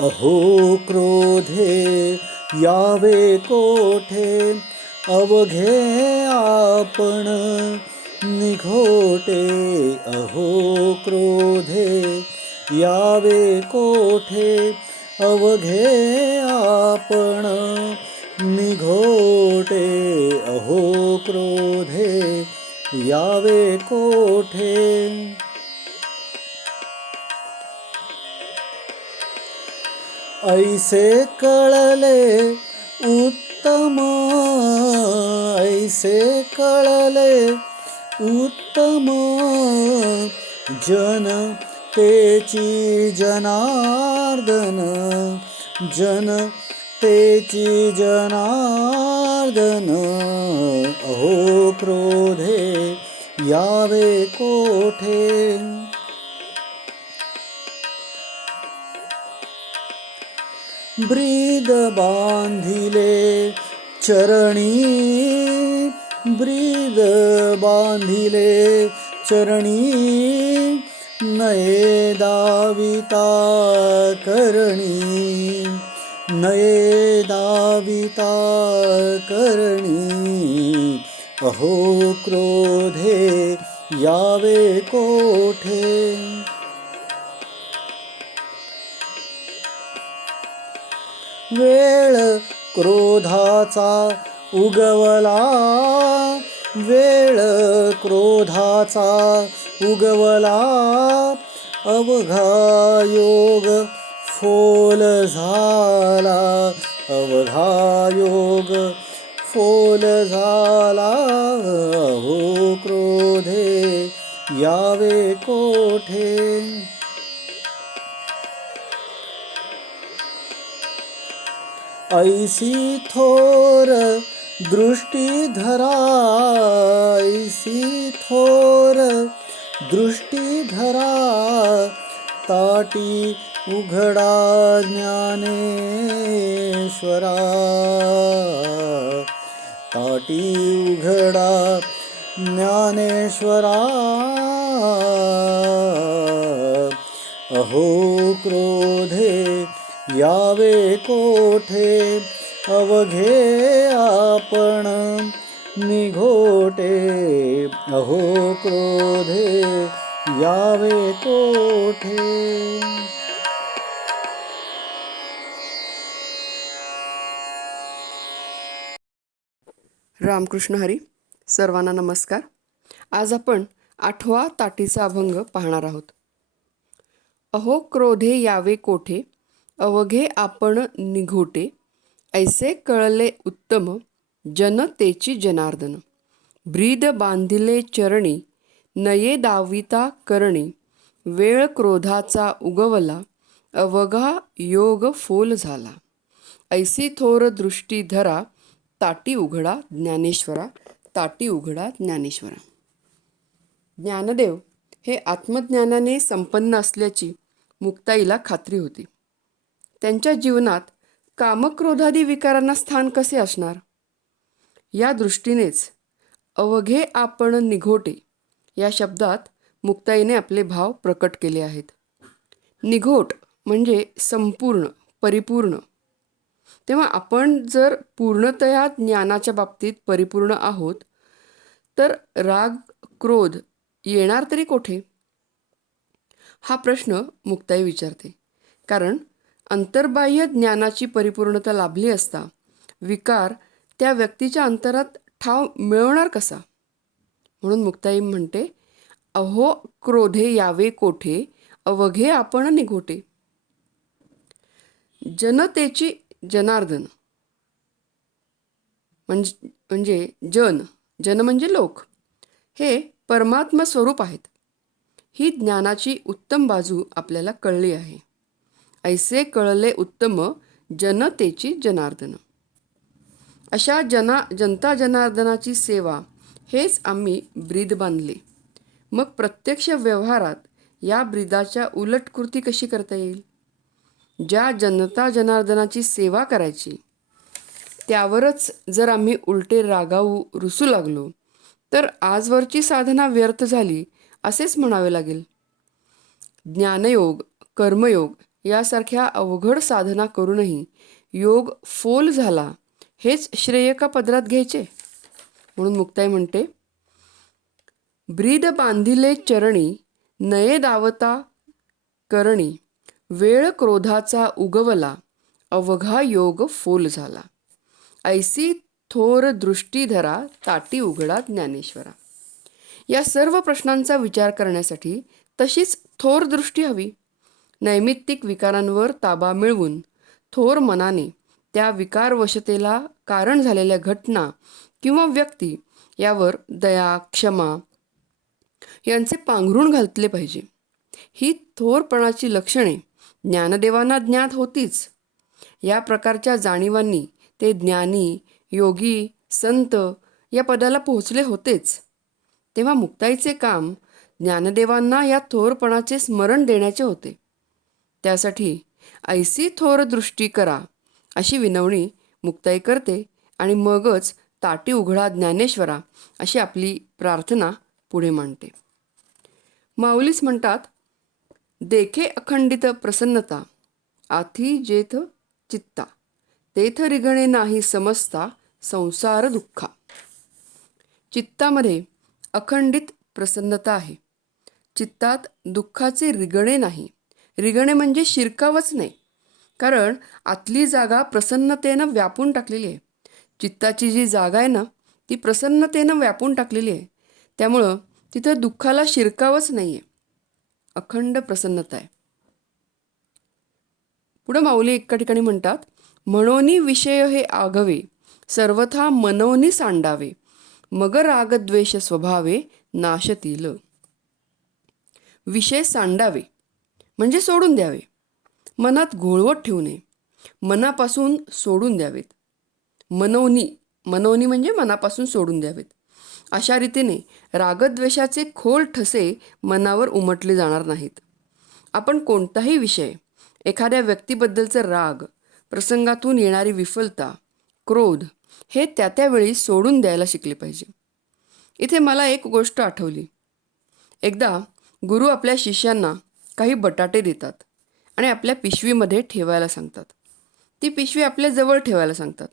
अहो क्रोधे यावे कोठे? अवघे आपण निघोटे. अहो क्रोधे यावे कोठे? अवघे आपण निघोटे. अहो क्रोधे यावे कोठे? ऐसे कळले उत्तम ऐसे कळले उत्तम. जन तेची जनार्दन जन तेची जनार्दन. अहो क्रोधे यावे कोठे? ब्रीद बांधिले चरणी ब्रीद बांधिले चरणी नये दाविता करणी नये दाविता करणी अहो क्रोधे यावे कोठे? वेळ क्रोधाचा उगवला. वेळ क्रोधाचा उगवला. अवघा योग फोल झाला. अवघा योग फोल झाला. हो क्रोधे यावे कोठे? ऐसी थोर दृष्टी धरा ऐसी थोर दृष्टी धरा ताटी उघडा ज्ञानेश्वरा। ताटी उघडा ज्ञानेश्वरा। अहो क्रोध यावे कोठे? अवघे आपण निघोटे. अहो क्रोधे यावे कोठे? रामकृष्ण हरी सर्वांना नमस्कार. आज आपण आठवा ताटीचा अभंग पाहणार आहोत. अहो क्रोधे यावे कोठे? अवघे आपण निघोटे ऐसे कळले उत्तम जनतेची जनार्दन. ब्रीद बांधिले चरणी नये दाविता करणी. वेळ क्रोधाचा उगवला अवघा योग फोल झाला. ऐसी थोर दृष्टी धरा ताटी उघडा ज्ञानेश्वरा ताटी उघडा ज्ञानेश्वरा. ज्ञानदेव हे आत्मज्ञानाने संपन्न असल्याची मुक्ताईला खात्री होती. त्यांच्या जीवनात कामक्रोधादी विकारांना स्थान कसे असणार? या दृष्टीनेच अवघे आपण निघोटे या शब्दात मुक्ताईने आपले भाव प्रकट केले आहेत. निघोट म्हणजे संपूर्ण परिपूर्ण. तेव्हा आपण जर पूर्णतया ज्ञानाच्या बाबतीत परिपूर्ण आहोत तर राग क्रोध येणार तरी कोठे? हा प्रश्न मुक्ताई विचारते. कारण अंतर्बाह्य ज्ञानाची परिपूर्णता लाभली असता विकार त्या व्यक्तीच्या अंतरात ठाव मिळवणार कसा? म्हणून मुक्ताई म्हणते अहो क्रोधे यावे कोठे अवघे आपण निघोटे जनतेची जनार्दन. म्हणजे म्हणजे जन जन म्हणजे लोक. हे परमात्मा स्वरूप आहेत. ही ज्ञानाची उत्तम बाजू आपल्याला कळली आहे. ऐसे कळले उत्तम जनतेची जनार्दन. अशा जना जनता जनार्दनाची सेवा हेच आम्ही ब्रीद बांधले. मग प्रत्यक्ष व्यवहारात या ब्रीदाच्या उलट कृती कशी करता येईल? ज्या जनता जनार्दनाची सेवा करायची त्यावरच जर आम्ही उलटे रागावू रुसू लागलो तर आजवरची साधना व्यर्थ झाली असेच म्हणावे लागेल. ज्ञानयोग कर्मयोग यासारख्या अवघड साधना करूनही योग फोल झाला हेच श्रेय का पदरात घ्यायचे? म्हणून मुक्ताई म्हणते ब्रीद बांधिले चरणी नये दावता करणी वेळ क्रोधाचा उगवला अवघा योग फोल झाला. ऐसी थोर दृष्टी धरा ताटी उघडा ज्ञानेश्वरा. या सर्व प्रश्नांचा विचार करण्यासाठी तशीच थोर दृष्टी हवी. नैमित्तिक विकारांवर ताबा मिळवून थोर मनाने त्या विकारवशतेला कारण झालेल्या घटना किंवा व्यक्ती यावर दया क्षमा यांचे पांघरून घातले पाहिजे. ही थोरपणाची लक्षणे ज्ञानदेवांना ज्ञात होतीच. या प्रकारच्या जाणीवांनी ते ज्ञानी योगी संत या पदाला पोहोचले होतेच. तेव्हा मुक्ताईचे काम ज्ञानदेवांना या थोरपणाचे स्मरण देण्याचे होते. त्यासाठी ऐसी थोर दृष्टी करा अशी विनवणी मुक्ताई करते आणि मगच ताटी उघडा ज्ञानेश्वरा अशी आपली प्रार्थना पुढे मांडते. माऊलीच म्हणतात देखे अखंडित प्रसन्नता आथी जेथ चित्ता तेथ रिगणे नाही समजता संसार दुःखा. चित्तामध्ये अखंडित प्रसन्नता आहे. चित्तात दुःखाचे रिगणे नाही. रिगणे म्हणजे शिरकावच नाही. कारण आतली जागा प्रसन्नतेनं व्यापून टाकलेली आहे. चित्ताची जी जागा आहे ना ती प्रसन्नतेनं व्यापून टाकलेली आहे. त्यामुळं तिथं दुःखाला शिरकावच नाही आहे अखंड प्रसन्नता आहे. पुढं माऊली एका ठिकाणी म्हणतात म्हणोनी विषय हे आगवे सर्वथा मनोनी सांडावे मग रागद्वेष स्वभावे नाशतील. विषय सांडावे. म्हणजे सोडून द्यावे. मनात घोळवट ठेवू नये. मनापासून सोडून द्यावेत. मनवनी मनवनी म्हणजे मनापासून सोडून द्यावेत. अशा रीतीने रागद्वेषाचे खोल ठसे मनावर उमटले जाणार नाहीत. आपण कोणताही विषय एखाद्या व्यक्तीबद्दलचे राग प्रसंगातून येणारी विफलता क्रोध हे त्या त्यावेळी सोडून द्यायला शिकले पाहिजे. इथे मला एक गोष्ट आठवली. एकदा गुरु आपल्या शिष्यांना काही बटाटे देतात आणि आपल्या पिशवीमध्ये ठेवायला सांगतात. ती पिशवी आपल्या जवळ ठेवायला सांगतात.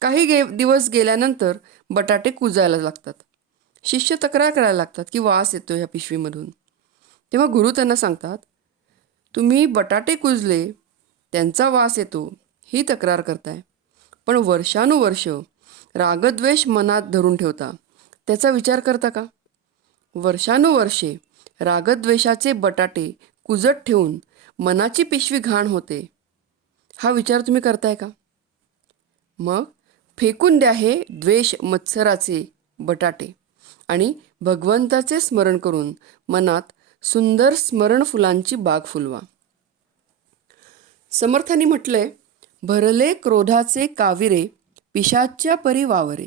काही गे दिवस गेल्यानंतर बटाटे कुजायला लागतात. शिष्य तक्रार करायला लागतात की वास येतो ह्या पिशवीमधून. तेव्हा गुरु त्यांना सांगतात तुम्ही बटाटे कुजले त्यांचा वास येतो ही तक्रार करताय. पण वर्षानुवर्ष रागद्वेष मनात धरून ठेवता त्याचा विचार करता का? वर्षानुवर्षे रागद्वेषाचे बटाटे कुजत ठेवून मनाची पिशवी घाण होते. हा विचार तुम्ही करताय का? मग फेकून द्या हे द्वेष मत्सराचे बटाटे आणि भगवंताचे स्मरण करून मनात सुंदर स्मरण फुलांची बाग फुलवा. समर्थांनी म्हटलंय भरले क्रोधाचे काविरे पिशाच्या परी वावरे.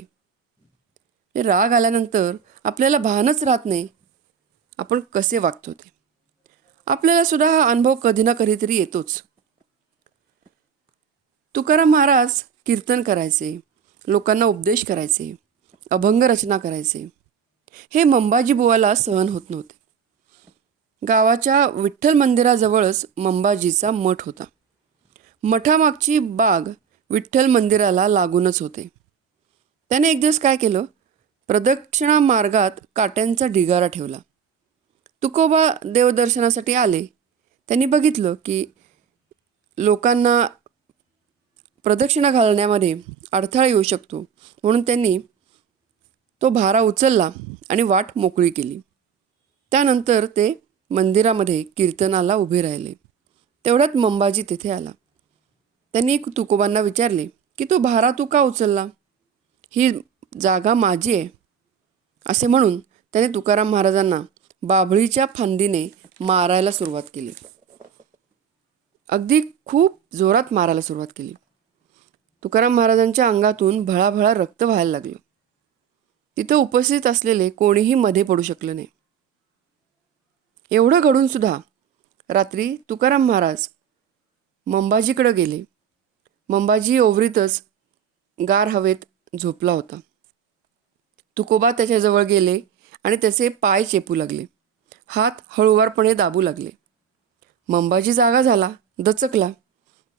हे राग आल्यानंतर आपल्याला भानच राहत नाही. आपण कसे वागतो ते. आपल्याला सुद्धा हा अनुभव कधी ना कधीतरी येतोच. तुकाराम महाराज कीर्तन करायचे लोकांना उपदेश करायचे अभंग रचना करायचे. हे मंबाजी बुवाला सहन होत नव्हते. गावाच्या विठ्ठल मंदिराजवळच मंबाजीचा मठ होता. मठामागची बाग विठ्ठल मंदिराला लागूनच होते. त्याने एक दिवस काय केलं? प्रदक्षिणा मार्गात काट्यांचा ढिगारा ठेवला. तुकोबा देवदर्शनासाठी आले. त्यांनी बघितलं की लोकांना प्रदक्षिणा घालण्यामध्ये अडथळा येऊ शकतो. म्हणून त्यांनी तो भारा उचलला आणि वाट मोकळी केली. त्यानंतर ते मंदिरामध्ये कीर्तनाला उभे राहिले. तेवढ्यात मंबाजी तिथे आला. त्यांनी तुकोबांना विचारले की तो भारा तू का उचलला? ही जागा माझी आहे. असे म्हणून त्याने तुकाराम महाराजांना बाभळीच्या फांदीने मारायला सुरुवात केली. अगदी खूप जोरात मारायला सुरुवात केली. तुकाराम महाराजांच्या अंगातून भळाभळा रक्त व्हायला लागलं. तिथं उपस्थित असलेले कोणीही मध्ये पडू शकलं नाही. एवढं घडून सुद्धा रात्री तुकाराम महाराज मंबाजीकडं गेले. मंबाजी ओवरीतच गार हवेत झोपला होता. तुकोबा त्याच्याजवळ गेले आणि त्याचे पाय चेपू लागले. हात हळूवारपणे दाबू लागले. मंबाजी जागा झाला दचकला.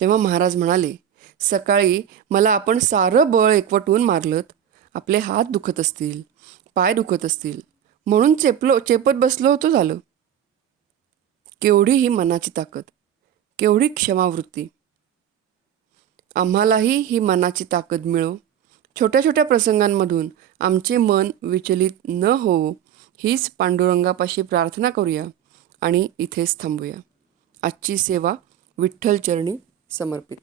तेव्हा महाराज म्हणाले सकाळी मला आपण सारं बळ एकवटून मारलत आपले हात दुखत असतील पाय दुखत असतील म्हणून चेपलो चेपत बसलो होतो झालं. केवढी ही मनाची ताकद केवढी क्षमावृत्ती. आम्हालाही ही मनाची ताकद मिळो. छोट्या छोट्या प्रसंगांमधून आमचे मन विचलित न होवो. हीच पांडुरंगापाशी प्रार्थना करूया आणि इथेच थांबूया. आजची सेवा विठ्ठलचरणी समर्पित.